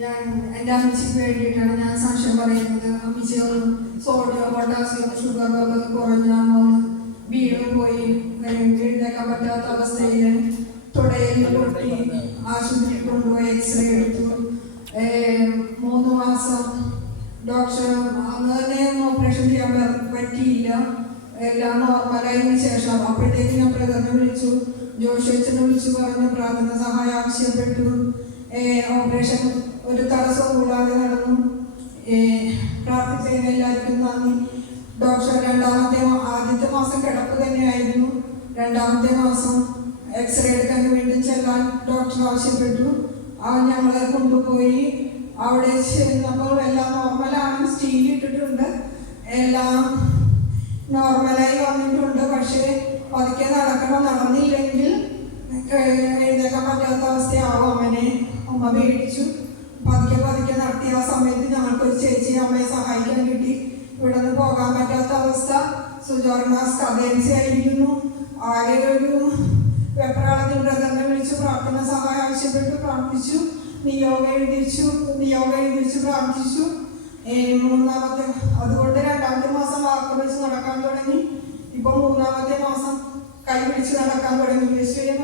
ഞാൻ എൻ്റെ അമ്മച്ചിക്ക് വേണ്ടിയിട്ടാണ് ഞാൻ സാക്ഷ്യം പറയുന്നത്. അമ്മച്ചി സോഡിയം പൊട്ടാസ്യം ഷുഗർ ഒക്കെ കുറഞ്ഞാൽ വീണ് പോയി എഴുന്നേക്കാൻ പറ്റാത്ത അവസ്ഥയിൽ തുടയിൽ പൊട്ടി ആശുപത്രിയിൽ കൊണ്ടുപോയി എക്സ്റേ എടുത്തു. 3 മാസം ഡോക്ടർ അന്ന് തന്നെ ഓപ്പറേഷൻ ചെയ്യാൻ പറ്റിയില്ല. എല്ലാം നോർമലായതിനു ശേഷം അപ്പോഴത്തേക്ക് ഞാൻ ബ്രദറിനെ വിളിച്ചു, ജോഷച്ചനെ വിളിച്ചു പറഞ്ഞു, പ്രാർത്ഥന സഹായം ആവശ്യപ്പെട്ടു. ഓപ്പറേഷൻ ഒരു തടസ്സവും കൂടാതെ നടന്നു. പ്രാർത്ഥിച്ചതിന് എല്ലാവർക്കും നന്ദി. ഡോക്ടർ ആദ്യത്തെ മാസം കിടപ്പ് തന്നെയായിരുന്നു. 2ാമത്തെ മാസം എക്സ്റേ എടുക്കാൻ വേണ്ടി ചെല്ലാൻ ഡോക്ടർ ആവശ്യപ്പെട്ടു. ഞങ്ങളെ കൊണ്ടുപോയി. അവിടെ ചെന്നപ്പോൾ എല്ലാം നോർമലാണ്. സ്റ്റീൽ ഇട്ടിട്ടുണ്ട്, എല്ലാം നോർമലായി വന്നിട്ടുണ്ട്. പക്ഷേ പതുക്കെ നടക്കണം, നടന്നില്ലെങ്കിൽ എഴുന്നേക്കാൻ പറ്റാത്ത അവസ്ഥയാവും. അമ്മ പേടിച്ചു. പതുക്കെ നടത്തിയ ആ സമയത്ത് ഞങ്ങൾക്കൊരു ചേച്ചി അമ്മയെ സഹായിക്കാൻ കിട്ടി. ഇവിടെ നിന്ന് പോകാൻ പറ്റാത്ത അവസ്ഥ. സുജോർണാസ് കഥൻസി ആയിരിക്കുന്നു. ആകെ ഒരു വെപ്രാളത്തിൽ ബ്രദറിനെ വിളിച്ചു പ്രാർത്ഥന സഹായം ആവശ്യപ്പെട്ടു. പ്രാർത്ഥിച്ചു, നിയോഗ എഴുതിച്ചു പ്രാർത്ഥിച്ചു. അതുകൊണ്ട് 2ാമത്തെ മാസം വാക്ക് വെച്ച് നടക്കാൻ തുടങ്ങി. ഇപ്പൊ 3ാമത്തെ മാസം കൈ പിടിച്ച് നടക്കാൻ തുടങ്ങി. യേശുവിനെ